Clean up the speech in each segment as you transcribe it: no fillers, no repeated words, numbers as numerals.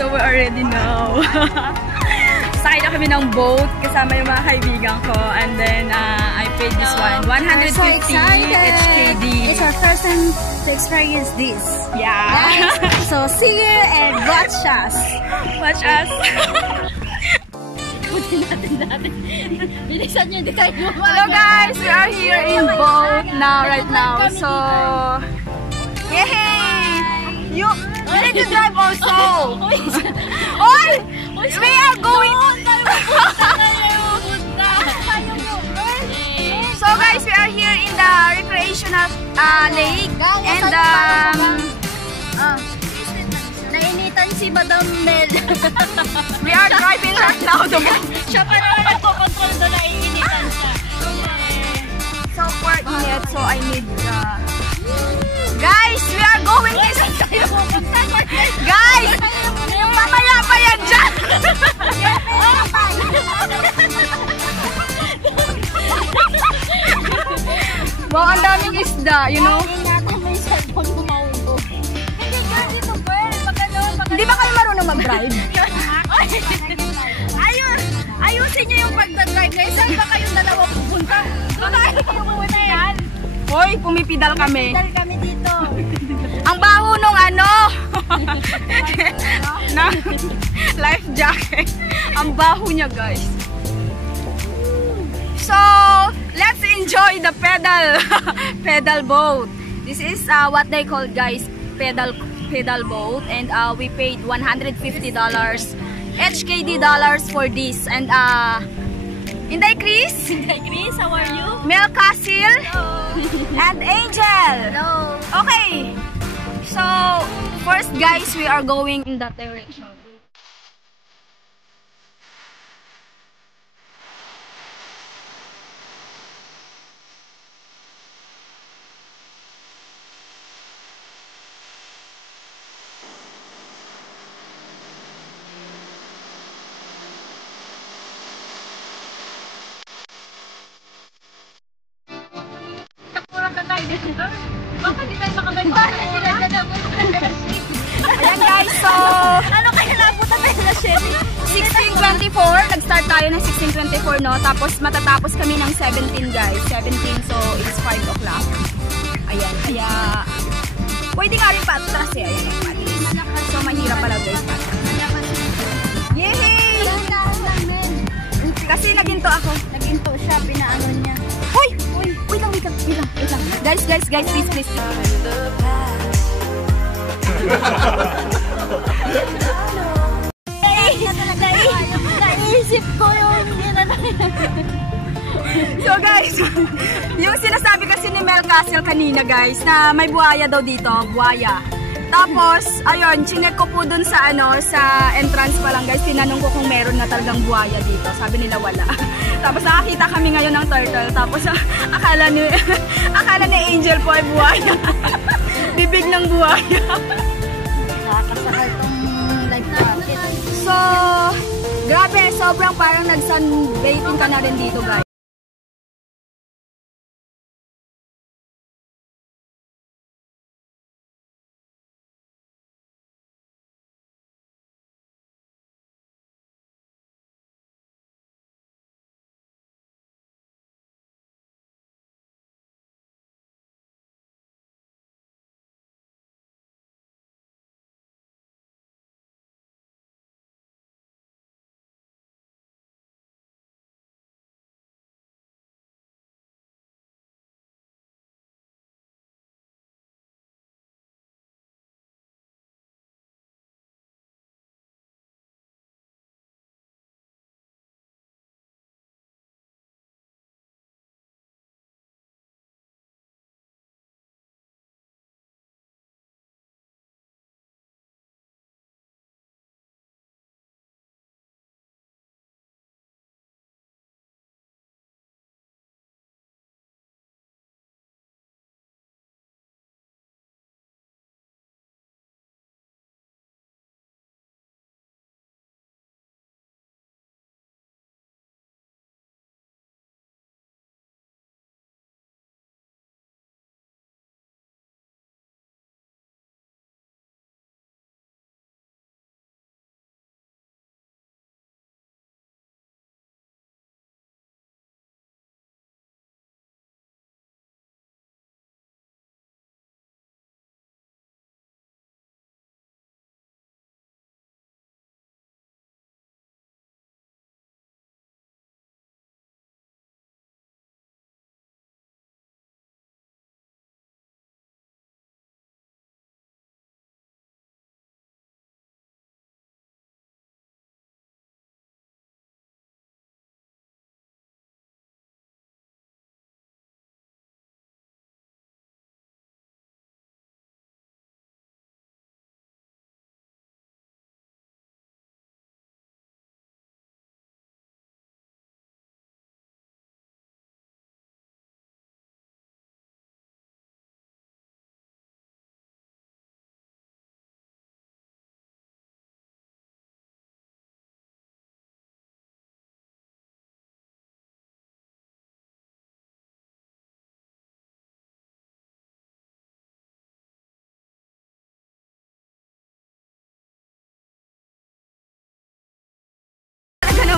So we're already now. Sakay na kami ng boat kasama yung mga kaibigan ko, and then I paid this one 150 HKD. It's our first time to experience this. Yeah. So see you and watch us. Watch us. Bilisan nyo, hindi tayo Hello guys, we are here in boat now, right now. So, yay! You need to drive also. Oy! We are going. So guys, we are here in the recreational lake, and nainitan si Madam Mel. we are driving right now. Siya pa naman nagpo-control doon, naiinitan siya. So for init, so I need guys, we are going this. Guys, mamaya pa yan dyan. Wow, ang daming isda, you know. Hindi ba kayo marunong mag-drive? Ayusin nyo yung pagdadrive na saan ba kayong dalawa pupunta? Doon tayo pupunta yan. Hoy, pumipidal kami. Pumipidal kami dito. Ang baho nung ano? Na life jacket. Ang baho niya, guys. So, let's enjoy the pedal boat. This is what they call, guys, pedal boat, and we paid $150 HKD dollars for this. And Inday Chris, How are you? Mel Cassil, and Angel. Hello. Okay, so first guys, we are going in that direction. Bakit di tayo makaganda? Ayan guys, so Ano kaya nabutan tayo na Shelly? 16:24, nag-start tayo ng 16:24, no? Tapos matatapos kami ng 17 guys, 17, so it's 5 o'clock. Ayan, kaya pwede nga rin patras eh, ayan yung patis. So mahirap pala guys patras. Yehey! Kasi naginto ako. Naginto siya, pinaano niya. Hoy! Wait lang. Guys, please. Naisip ko yung So guys, yung sinasabi kasi ni Mel Cassil kanina guys, na may buhaya daw dito, buhaya. Tapos, ayun, chinek ko po dun sa sa entrance pa lang guys, tinanong ko kung meron na talagang buhaya dito. Sabi nila wala. Tapos nakakita kami ngayon ng turtle. Tapos akala ni Angel po ay buhaya. Bibig ng buhaya. nakakasakal tong life jacket. So, grabe, sobrang parang nag-sunbathing ka na rin dito guys.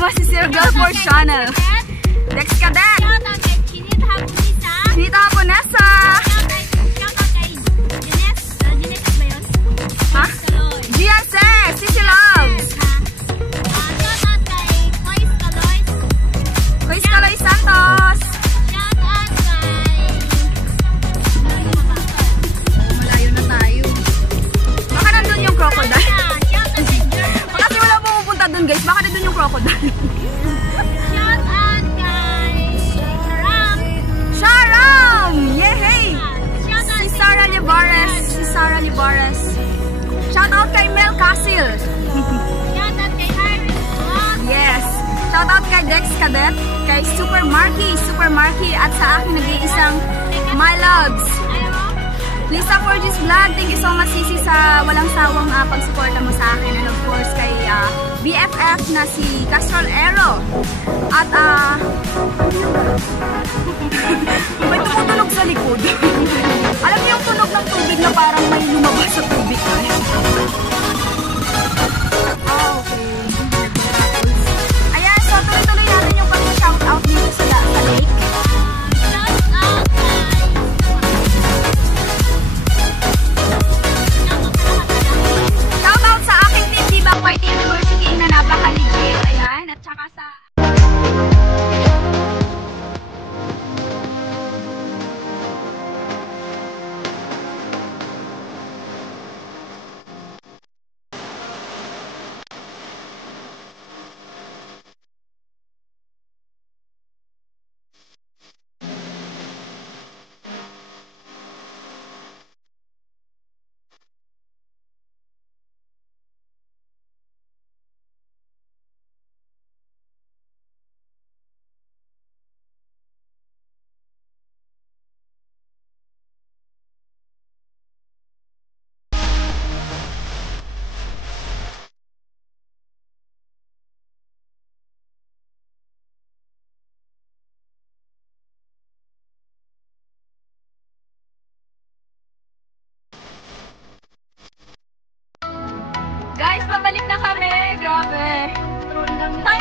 naman si Sir Girl for Channel. Dex Cadet. Shoutout kay Chinita Hapunisa. Chinita Hapunesa. Shoutout kay Jeanette. Jeanette ba yun? Ha? Gianse. Sisi Loves. Shoutout kay Kois Kalois. Kois Kaloy Santos. Shoutout kay... Malayo na tayo. Baka nandun yung crocodile. Shoutout kay Jerry. Kasi wala pumupunta dun guys. Baka nandun yung crocodile. Shoutout kay Sharam. Sharam! Yehey! Shoutout Si Sarah Libares. Si Sarah Libares. Shoutout kay Mel Casil. Shoutout kay Iris Vlog. Yes. Shoutout kay Dex Cadet. Kay Super Marky. At sa akin nag-iisang My Loves. Lisa Forges Vlog. Thank you so much Sisi sa walang sawang pagsuporta mo sa akin. And of course kay BFF na si Castrol Aero. At may tumutunog sa likod. Alam niyo yung tunog ng tubig na parang may lumabas sa tubig. Okay. Ayan, so tuloy-tuloy natin yung pag-shoutout dito sa lake. Shoutout sa aking team, Diba White University na napakaligid. Ayan, at saka sa... Guys, pabalik na kami. Grabe. Troll lang tayo.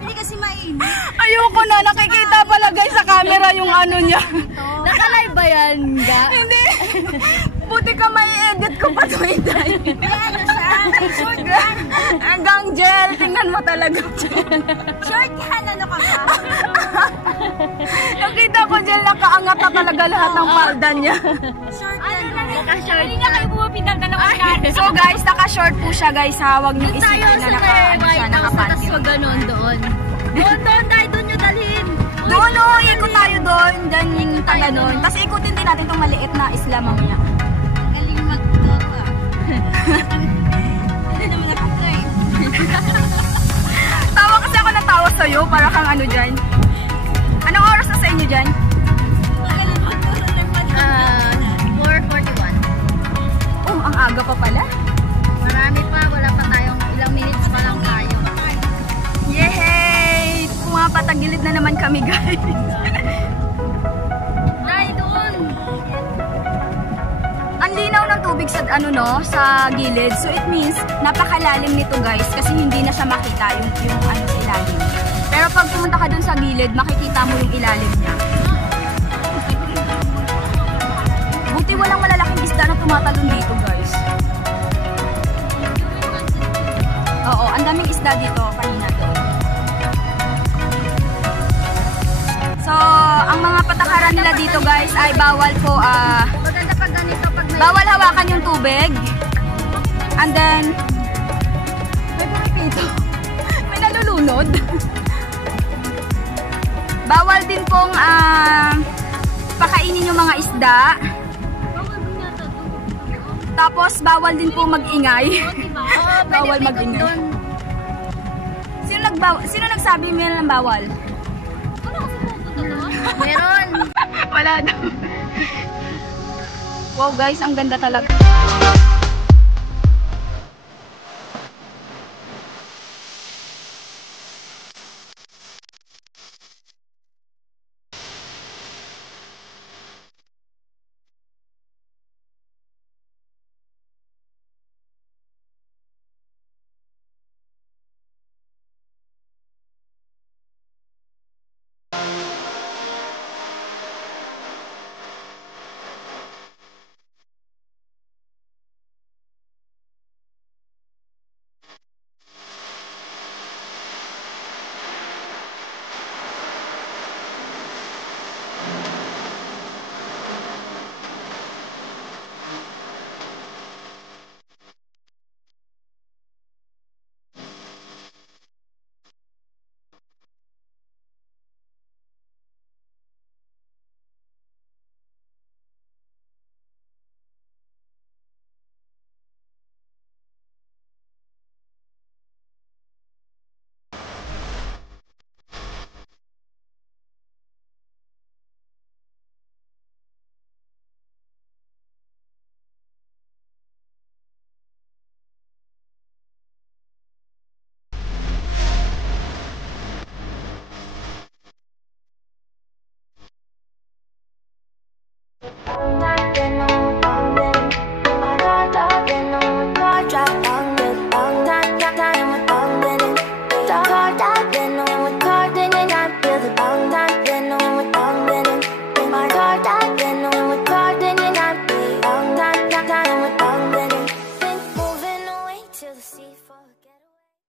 Hindi kasi mainit. Ayoko na. Nakikita pala guys sa camera yung ano niya. Naka-live ba yan, ga? Hindi. Buti ka may edit ko pa to iday. Ano siya? Short yan. Hanggang gel. Tingnan mo talaga. Short yan, ano ka ba? Nakita ko gel nakaangat na talaga lahat ng palda niya. Short yan. Naka-short. Hindi na kayo bumapitang dalawang short. So guys, naka-short po siya guys ha. Huwag niyo isipin na naka-panty. Tapos ganun doon. Doon tayo, doon nyo dalhin. Doon o, ikot tayo doon. Diyan yung taga doon. Tapos ikutin din natin itong maliit na isla mamaya. Galing mag-turo ah. Hindi naman nakatry. Tawa kasi ako ng tawa sa'yo. Para kang ano dyan. Anong oras na sa inyo dyan? 4:41. Oh, ang aga pa pala. Marami pa, wala pa tayong ilang minutes pa lang tayo. Yehey! Pumapatagilid na naman kami guys. Dahil doon. Ang linaw ng tubig sa ano no, sa gilid. So it means napakalalim nito guys kasi hindi na siya makita yung ano sa ilalim. Pero pag pumunta ka dun sa gilid, makikita mo yung ilalim niya. Buti walang malalaking isda na tumatalon dito guys. Oo, ang daming isda dito kanina doon. ang mga patakaran nila dito guys ay bawal po, Maganda pag ganito, pag may... bawal hawakan yung tubig. And then, may pumipito. May nalulunod. Bawal din pong pakainin yung mga isda. Tapos, bawal din po mag-ingay. Bawal mag-ingay. Sino nagsabi meron ng bawal? Meron. Wala daw. Wow guys, ang ganda talaga.